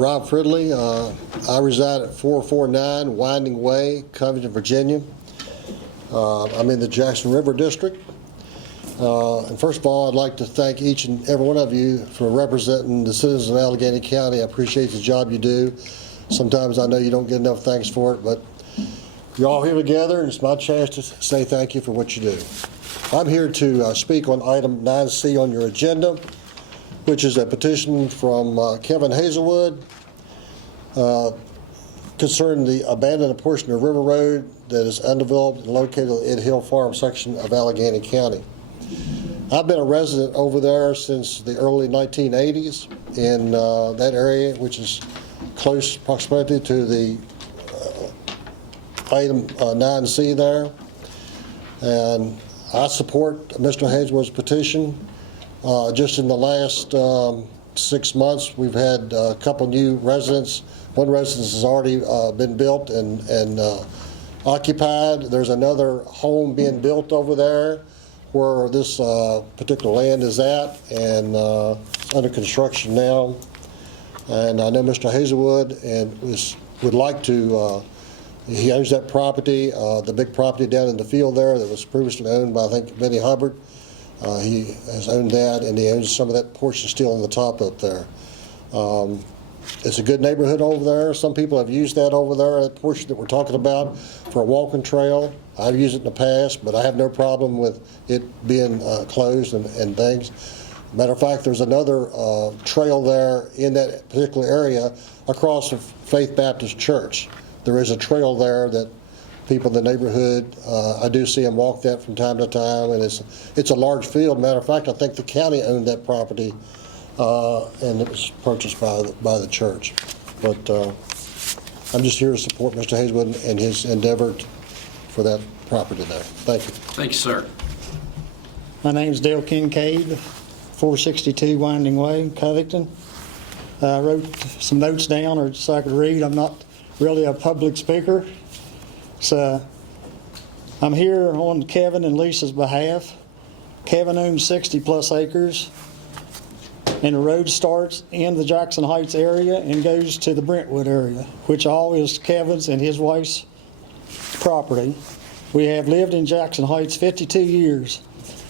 Rob Fridley. I reside at 449 Winding Way, Covington, Virginia. I'm in the Jackson River District. And first of all, I'd like to thank each and every one of you for representing the citizens of Alleghany County. I appreciate the job you do. Sometimes I know you don't get enough thanks for it, but you're all here together, and it's my chance to say thank you for what you do. I'm here to speak on item 9C on your agenda, which is a petition from Kevin Hazelwood concerning the abandoned portion of River Road that is undeveloped and located in the Hill Farm section of Alleghany County. I've been a resident over there since the early 1980s in that area, which is close proximity to the item 9C there. And I support Mr. Hazelwood's petition. Just in the last 6 months, we've had a couple new residents. One residence has already been built and occupied. There's another home being built over there where this particular land is at, and it's under construction now. And I know Mr. Hazelwood would like to, he owns that property, the big property down in the field there that was previously owned by, I think, Benny Hubbard. He has owned that, and he owns some of that portion still on the top up there. It's a good neighborhood over there. Some people have used that over there, that portion that we're talking about, for a walking trail. I've used it in the past, but I have no problem with it being closed and things. Matter of fact, there's another trail there in that particular area across from Faith Baptist Church. There is a trail there that people in the neighborhood, I do see them walk that from time to time, and it's a large field. Matter of fact, I think the county owned that property, and it was purchased by the church. But I'm just here to support Mr. Hazelwood and his endeavor for that property there. Thank you. Thank you, sir. My name is Dale Kincaid, 462 Winding Way, Covington. I wrote some notes down so I could read. I'm not really a public speaker. So I'm here on Kevin and Lisa's behalf. Kevin owns 60 plus acres, and the road starts in the Jackson Heights area and goes to the Brentwood area, which all is Kevin's and his wife's property. We have lived in Jackson Heights 52 years.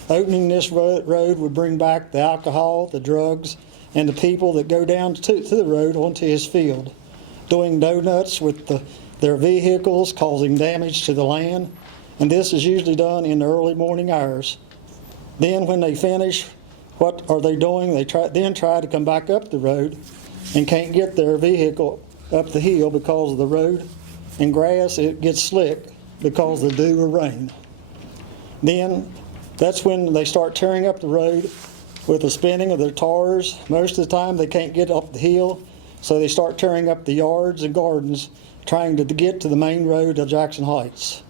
Opening this road would bring back the alcohol, the drugs, and the people that go down to the road onto his field, doing donuts with their vehicles, causing damage to the land, and this is usually done in the early morning hours. Then when they finish, what are they doing? They try to come back up the road and can't get their vehicle up the hill because of the road and grass. It gets slick because of the dew or rain. Then that's when they start tearing up the road with the spinning of their tires. Most of the time they can't get up the hill, so they start tearing up the yards and gardens trying to get to the main road of Jackson Heights.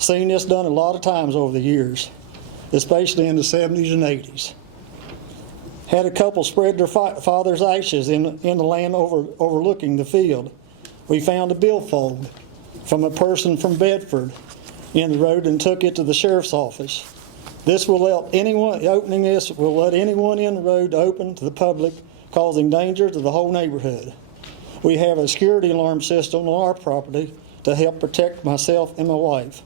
Seen this done a lot of times over the years, especially in the 70s and 80s. Had a couple spread their father's ashes in the land overlooking the field. We found a billfold from a person from Bedford in the road and took it to the sheriff's office. This will let anyone, opening this will let anyone in the road open to the public, causing danger to the whole neighborhood. We have a security alarm system on our property to help protect myself and my wife.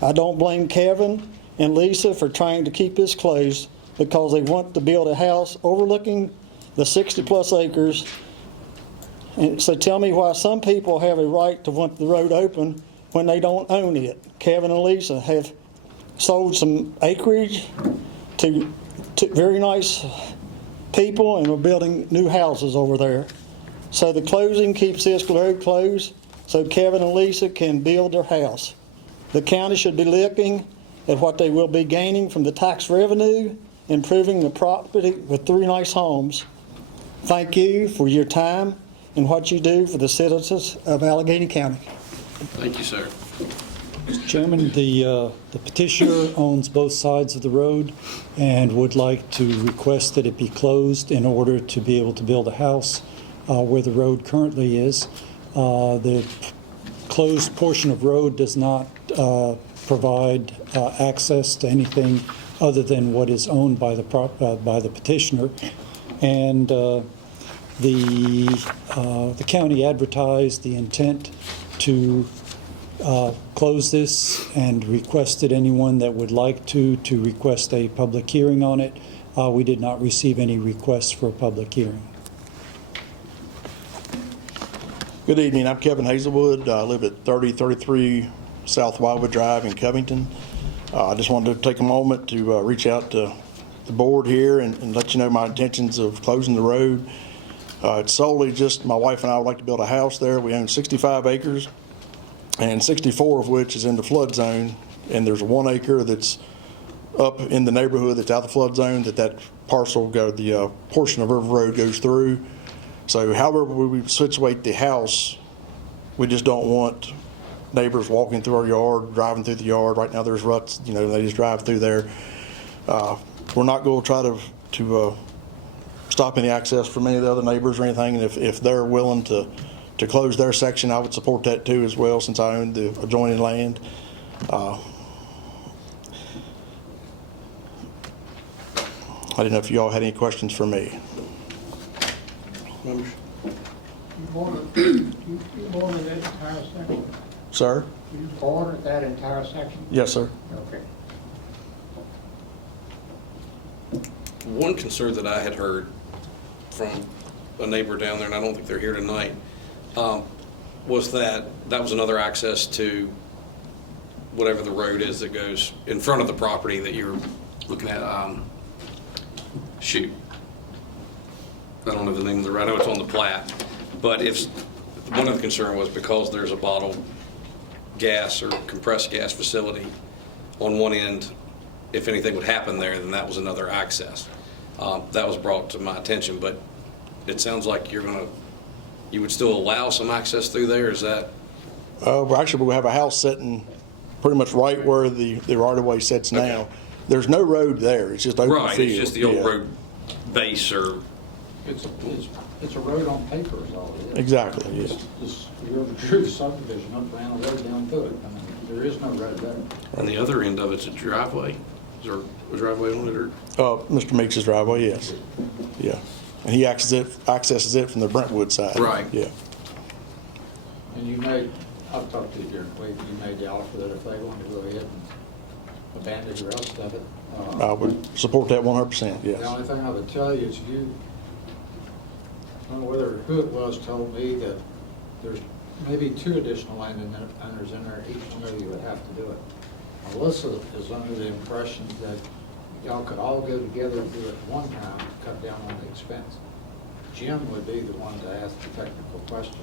I don't blame Kevin and Lisa for trying to keep this closed because they want to build a house overlooking the 60 plus acres. And so tell me why some people have a right to want the road open when they don't own it. Kevin and Lisa have sold some acreage to very nice people and are building new houses over there. So the closing keeps this road closed so Kevin and Lisa can build their house. The county should be looking at what they will be gaining from the tax revenue, improving the property with 3 nice homes. Thank you for your time and what you do for the citizens of Alleghany County. Thank you, sir. Mr. Chairman, the petitioner owns both sides of the road and would like to request that it be closed in order to be able to build a house where the road currently is. The closed portion of road does not provide access to anything other than what is owned by the petitioner, and The county advertised the intent to close this and requested anyone that would like to request a public hearing on it. We did not receive any requests for a public hearing. Good evening. I'm Kevin Hazelwood. I live at 3033 South Wildwood Drive in Covington. I just wanted to take a moment to reach out to the board here and let you know my intentions of closing the road. It's solely just my wife and I would like to build a house there. We own 65 acres, and 64 of which is in the flood zone. And there's 1 acre that's up in the neighborhood that's out of the flood zone that parcel the portion of River Road goes through. So however we situate the house, we just don't want neighbors walking through our yard, driving through the yard. Right now there's ruts, they just drive through there. We're not going to try to stop any access from any of the other neighbors or anything. And if they're willing to close their section, I would support that too as well, since I own the adjoining land. I didn't know if you all had any questions for me. You ordered that entire section? Sir? You ordered that entire section? Yes, sir. Okay. One concern that I had heard from a neighbor down there, and I don't think they're here tonight, was that was another access to whatever the road is that goes in front of the property that you're looking at. Shoot. I don't know the name of the road. I know it's on the plat. But if one of the concern was because there's a bottled gas or compressed gas facility on one end, if anything would happen there, then that was another access. That was brought to my attention, but it sounds like you would still allow some access through there. Is that? Well, actually, we have a house sitting pretty much right where the right-of-way sits now. Okay. There's no road there. It's just open Right, field. it's just the old road base or. It's a road on paper is all it is. Exactly, yes. You're drew the subdivision up, ran a road down through it. I mean, there is no road there. On the other end of it's a driveway. Is there a driveway on it or? Mr. Meeks' driveway, yes. Yeah. And he accesses it from the Brentwood side. Right. Yeah. And I've talked to you during the week, you made the offer that if they wanted to go ahead and abandon the rest of it. I would support that 100%, yes. The only thing I would tell you is I don't know whether who it was, told me that there's maybe 2 additional landowners in there, each one of you would have to do it. Melissa is under the impression that y'all could all go together and do it at one time to cut down on the expense. Jim would be the one to ask the technical question.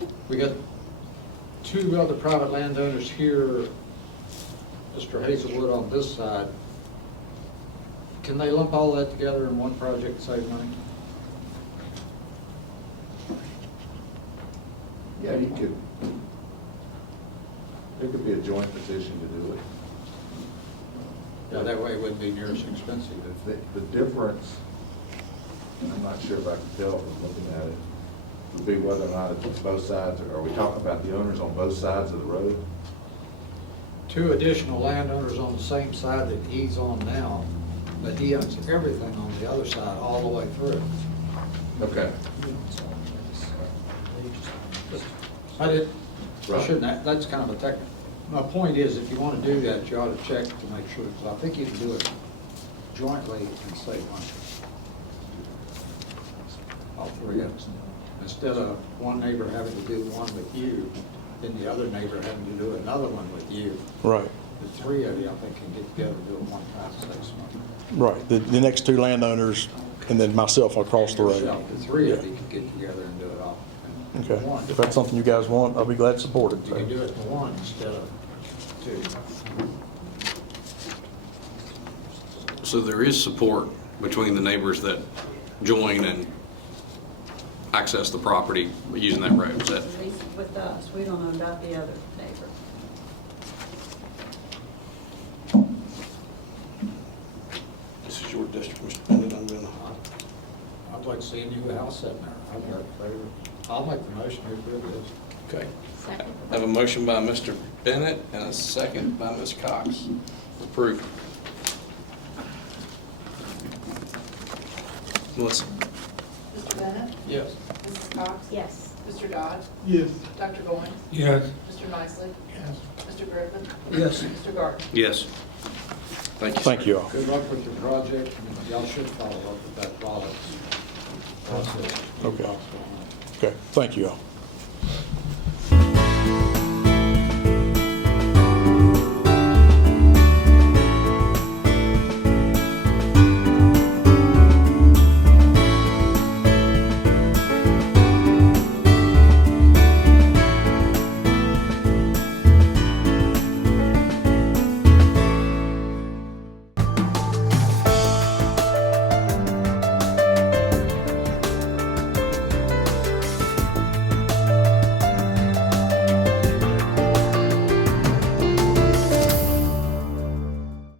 If we got 2 other private landowners here, Mr. Hazelwood on this side, can they lump all that together in one project and save money? Yeah, you could. It could be a joint petition to do it. Yeah, that way it wouldn't be near as expensive. The difference, and I'm not sure if I can tell from looking at it, would be whether or not it's both sides. Are we talking about the owners on both sides of the road? 2 additional landowners on the same side that he's on now, but he owns everything on the other side all the way through. Okay. I shouldn't, that's kind of a technical. My point is, if you want to do that, you ought to check to make sure, because I think you can do it jointly and save money. All 3 of us. Instead of one neighbor having to do one with you, then the other neighbor having to do another one with you. Right. The 3 of you, I think, can get together and do it one time, save some money. Right. The next 2 landowners and then myself across the road. Yourself, the 3 of Yeah. you can get together and do it all. Okay. One. If that's something you guys want, I'll be glad to support it. You can do it in 1 instead of 2. So there is support between the neighbors that join and access the property using that road. Is that? At least with us, we don't know about the other neighbor. This is your district, Mr. Bennett. I'm gonna. I'd like to see a new house sitting there. I'd be in favor. I'll make the motion to approve this. Okay. Second. I have a motion by Mr. Bennett and a second by Ms. Cox. Approved. Melissa? Yes. Mrs. Cox? Yes. Mr. Dodd? Yes. Dr. Goins? Yes. Mr. Nicely? Yes. Mr. Griffin? Yes. Mr. Gardner? Yes. Thank you. Thank you all. Good luck with your project, and y'all should follow up with that process. Okay. Okay, thank you all.